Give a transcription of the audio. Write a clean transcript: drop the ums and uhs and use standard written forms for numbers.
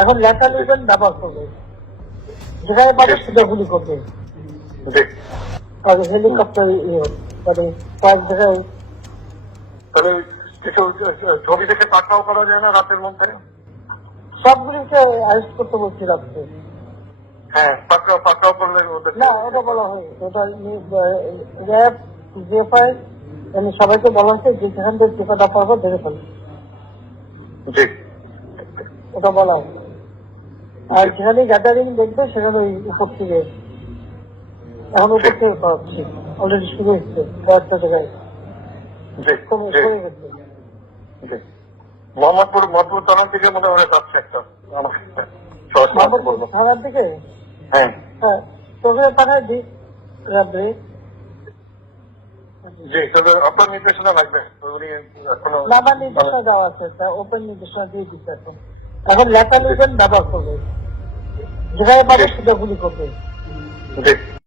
এখন লেখা লিখবেন ব্যবহার করবে, যেখানে পাবে সেটা গুলি করবে। জি। আর হেলিকপ্টার মানে কয়েক জায়গায় তবে কিছু ছবি থেকে পাকড়াও করা যায় না রাতের মধ্যে? সবগুলিকে অ্যারেস্ট করতে বলছি রাখতে। হ্যাঁ, পাকড়াও করলে ওদের না, ওটা বলা হয় ওটা র্যাব জিএফআই মানে সবাইকে বলা হচ্ছে যে যেখান থেকে টিকাটা পারবো ধরে ফেলবে, জি। ওটা বলা হয়। আর যেখানে গ্যাদারিং দেখবে সেখানে ওই উপর থেকে এখন উপর থেকে পাচ্ছি অলরেডি শুরু হচ্ছে কয়েকটা জায়গায় জি, কমে জি, গেছে। জি। মোহাম্মদপুর থানার দিকে মনে হয় যাচ্ছে একটা আমাকে সরাসরি বলবো। থানার দিকে হ্যাঁ, হ্যাঁ তোকে পাঠায় দিই র্যাবে। জি, তবে আপনার নির্দেশনা লাগবে উনি এখনো না, আমার নির্দেশনা দেওয়া আছে, ওপেন নির্দেশনা দিয়ে দিচ্ছে এখন। এখন লেখা লিখবেন ব্যবহার করবে, যেখানে পাবে সেটা গুলি করবে। জি।